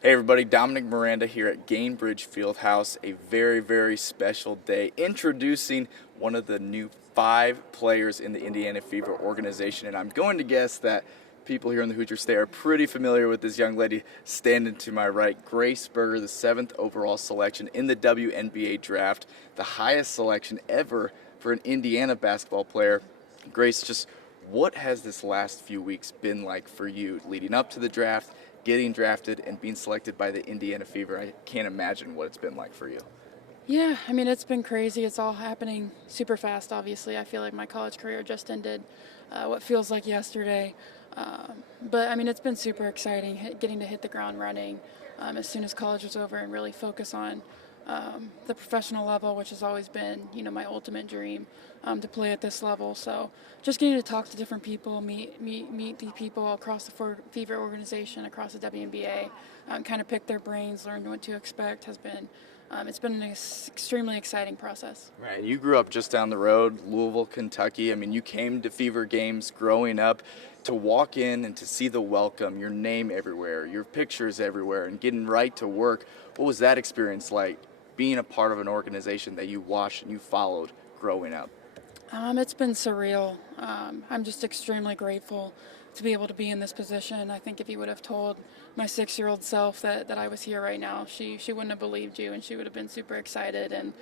Hey everybody, Dominic Miranda here at Gainbridge Fieldhouse. A very, very special day introducing one of the new 5 players in the Indiana Fever organization. And I'm going to guess that people here in the Hoosier State are pretty familiar with this young lady standing to my right, Grace Berger, the 7th overall selection in the WNBA draft, the highest selection ever for an Indiana basketball player. Grace, just what has this last few weeks been like for you leading up to the draft, getting drafted, and being selected by the Indiana Fever? I can't imagine what it's been like for you. Yeah, I mean, it's been crazy. It's all happening super fast, obviously. I feel like my college career just ended what feels like yesterday. But, I mean, it's been super exciting getting to hit the ground running as soon as college was over and really focus on the professional level, which has always been, my ultimate dream to play at this level. So just getting to talk to different people, meet the people across the Fever organization, across the WNBA, kind of pick their brains, learn what to expect has been it's been an extremely exciting process. Right. You grew up just down the road, Louisville, Kentucky. I mean, you came to Fever games growing up. To walk in and to see the welcome, your name everywhere, your pictures everywhere, and getting right to work. What was that experience like, being a part of an organization that you watched and you followed growing up? It's been surreal. I'm just extremely grateful to be able to be in this position. I think if you would have told my 6-year-old self that I was here right now, she wouldn't have believed you, and she would have been super excited. And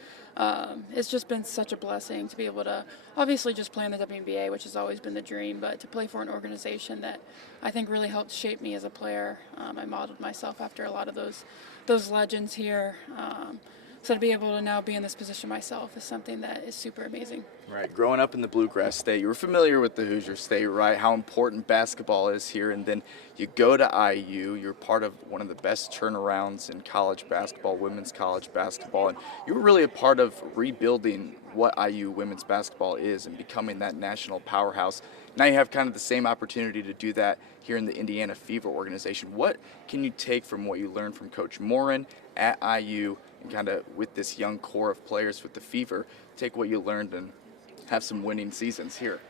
it's just been such a blessing to be able to obviously just play in the WNBA, which has always been the dream, but to play for an organization that I think really helped shape me as a player. I modeled myself after a lot of those legends here. So to be able to now be in this position myself is something that is super amazing. Right. Growing up in the Bluegrass State, you were familiar with the Hoosier State, right? How important basketball is here. And then you go to IU. You're part of one of the best turnarounds in college basketball, women's college basketball. And you were really a part of rebuilding what IU women's basketball is and becoming that national powerhouse. Now you have kind of the same opportunity to do that here in the Indiana Fever organization. What can you take from what you learned from Coach Morin at IU and kind of with this young core of players with the Fever, take what you learned and have some winning seasons here?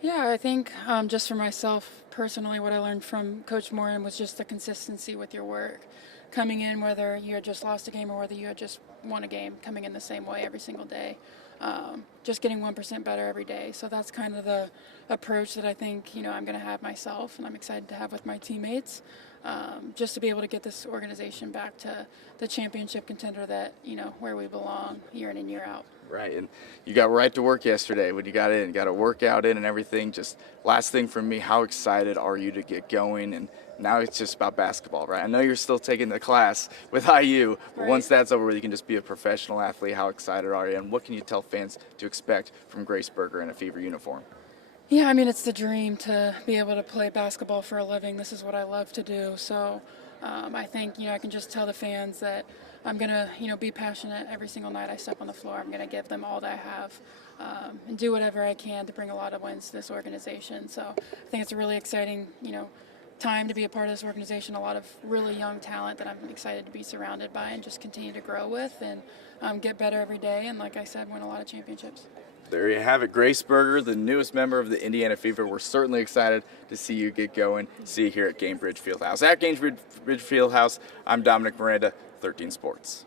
Yeah, I think just for myself personally, what I learned from Coach Morin was just the consistency with your work. Coming in, whether you had just lost a game or whether you had just won a game, coming in the same way every single day. Just getting 1% better every day. So that's kind of the approach that I think, I'm going to have myself and I'm excited to have with my teammates. Just to be able to get this organization back to the championship contender that, where we belong year in and year out. Right, and you got right to work yesterday when you got in, got a workout in and everything. Just last thing from me, how excited are you to get going? And now it's just about basketball, right? I know you're still taking the class with IU, but Right. once that's over, you can just be a professional athlete. How excited are you? And what can you tell fans to expect from Grace Berger in a Fever uniform? Yeah, I mean, it's the dream to be able to play basketball for a living. This is what I love to do. So I think, I can just tell the fans that I'm going to, be passionate every single night I step on the floor. I'm going to give them all that I have and do whatever I can to bring a lot of wins to this organization. So I think it's a really exciting, time to be a part of this organization. A lot of really young talent that I'm excited to be surrounded by and just continue to grow with and get better every day. And like I said, win a lot of championships. There you have it, Grace Berger, the newest member of the Indiana Fever. We're certainly excited to see you get going. See you here at Gainbridge Fieldhouse. At Gainbridge Fieldhouse, I'm Dominic Miranda, 13 Sports.